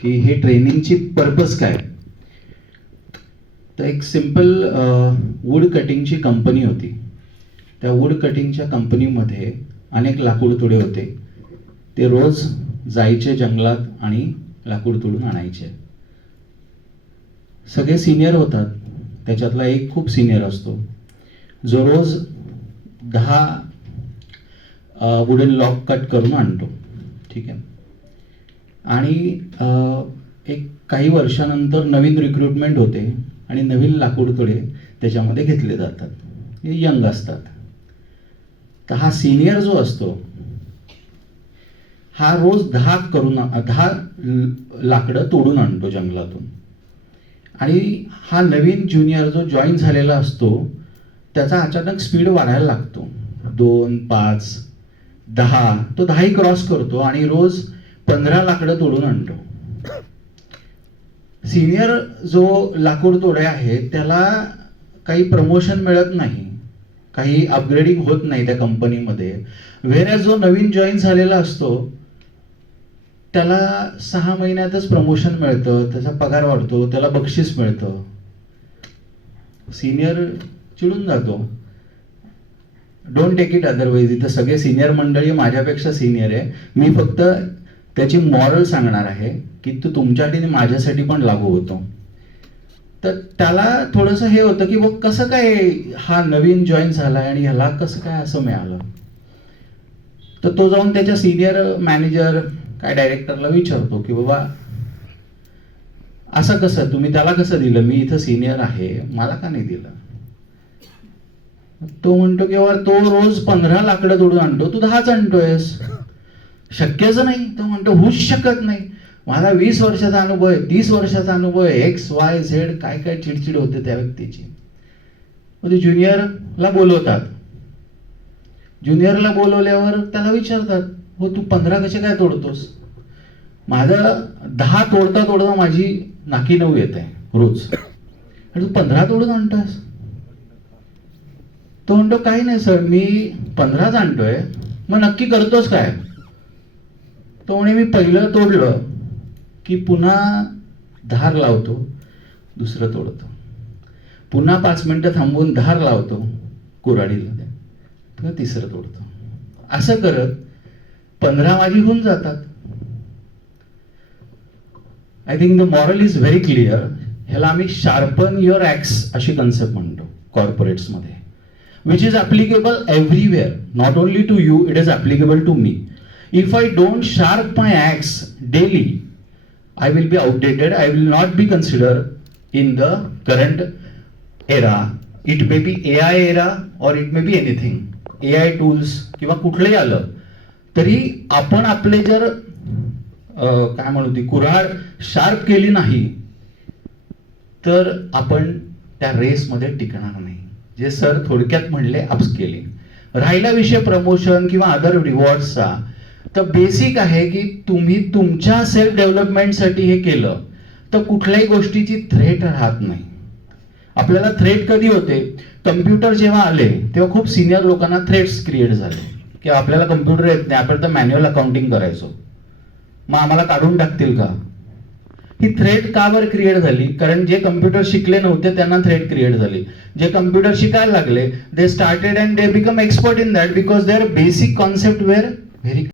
की हे ट्रेनिंगची पर्पज काय. तर एक सिम्पल वूड कटिंगची कंपनी होती. त्या वूड कटिंगच्या कंपनीमध्ये अनेक लाकूड तोडे होते. ते रोज जायचे जंगलात आणि लाकूड तोडून आणायचे. सगळे सिनियर होतात, त्याच्यातला एक खूप सिनियर असतो जो रोज 10 वुडन लॉक कट करून आणतो. ठीक आहे. आणि एक काही वर्षानंतर नवीन रिक्रुटमेंट होते आणि नवीन लाकूड तोडे त्याच्यामध्ये घेतले जातात. हे यंग असतात. तर हा सिनियर जो असतो हा रोज 10 लाकडं तोडून आणतो जंगलातून. आणि हा नवीन ज्युनियर जो जॉईन झालेला असतो त्याचा अचानक स्पीड वाढायला लागतो. 2, 5, 10, तो 10 क्रॉस करतो आणि रोज 15 लाकडं तोडून आणतो. सिनियर जो लाकूड तोडे आहे त्याला काही प्रमोशन मिळत नाही, काही अपग्रेडिंग होत नाही त्या कंपनीमध्ये. व्हेअर जो नवीन जॉईन झालेला असतो त्याला 6 महिन्यातच प्रमोशन मिळतं, त्याचा पगार वाढतो, त्याला बक्षीस मिळतं. सिनियर चिडून जातो. Don't take it otherwise. इथं सगळे सिनियर मंडळी माझ्यापेक्षा सिनियर आहे. मी फक्त त्याची मॉरल सांगणार आहे की तो तुमच्यासाठी आणि माझ्यासाठी पण लागू होतो. तर त्याला थोडंसं हे होतं की बघ कसं काय हा नवीन जॉईन झालाय आणि ह्याला कसं काय असं मिळालं. तर तो जाऊन त्याच्या सिनियर मॅनेजर काय डायरेक्टरला विचारतो की बाबा असं कसं, तुम्ही त्याला कसं दिलं, मी इथं सिनियर आहे, मला का नाही दिलं. तो म्हणतो की बाबा तो रोज 15 लाकडं तोडून आणतो, तू 10च आणतोयस, शक्यच नाही. तो म्हणतो होऊच शकत नाही, मला 20 वर्षाचा अनुभव आहे, 30 वर्षाचा अनुभव आहे, XYZ काय काय चिडचिड होते त्या व्यक्तीची. म्हणजे ज्युनियरला बोलवतात. ज्युनियरला बोलवल्यावर त्याला विचारतात, हो तू 15 कसे काय तोडतोस. माझं 10 तोडता तोडता माझी नाकी 9 येत आहे रोज, आणि तू 15 तोडून आणतोयस. तो म्हणतो काही नाही सर, मी 15च आणतोय, मग नक्की करतोस काय. तो म्हणे मी पहिलं तोडलं की पुन्हा धार लावतो, दुसरं तोडतो, पुन्हा 5 मिनिटं थांबवून धार लावतो कुऱ्हाडीला, पुन्हा तिसरं तोडतो. असं करत 15 माझी होऊन जातात. I think the moral is very clear. ह्याला आम्ही शार्पन युअर ॲक्स अशी कन्सेप्ट म्हणतो कॉर्पोरेट्समध्ये, which is applicable everywhere, not only to you, it is applicable to me. If I don't sharp my axe daily, I will be outdated, I will not be considered in the current era. It may be AI era or it may be anything. AI tools किंवा कुठलंही आलं तरी आपण आपले जर काय म्हणू ती कुऱ्हाड शार्प केली नाही तर आपण त्या रेसमध्ये टिकणार नाही. जे सर थोडक्यात म्हणले अपस्केलिंग. राहिला विषय प्रमोशन किंवा अदर रिवॉर्ड्सचा, तर बेसिक आहे की तुम्ही तुमच्या सेल्फ डेव्हलपमेंटसाठी हे केलं तर कुठल्याही गोष्टीची थ्रेट राहत नाही. आपल्याला थ्रेट कधी होते, कम्प्युटर जेव्हा आले तेव्हा खूप सिनियर लोकांना थ्रेट्स क्रिएट झाले की आपल्याला कम्प्युटर येत नाही, आपण तर मॅन्युअल अकाउंटिंग करायचो, मग आम्हाला काढून टाकतील का. ही थ्रेट का बरं क्रिएट झाली, कारण जे कम्प्युटर शिकले नव्हते त्यांना थ्रेट क्रिएट झाली. जे कम्प्युटर शिकायला लागले they started and they become expert in that because their basic concept were very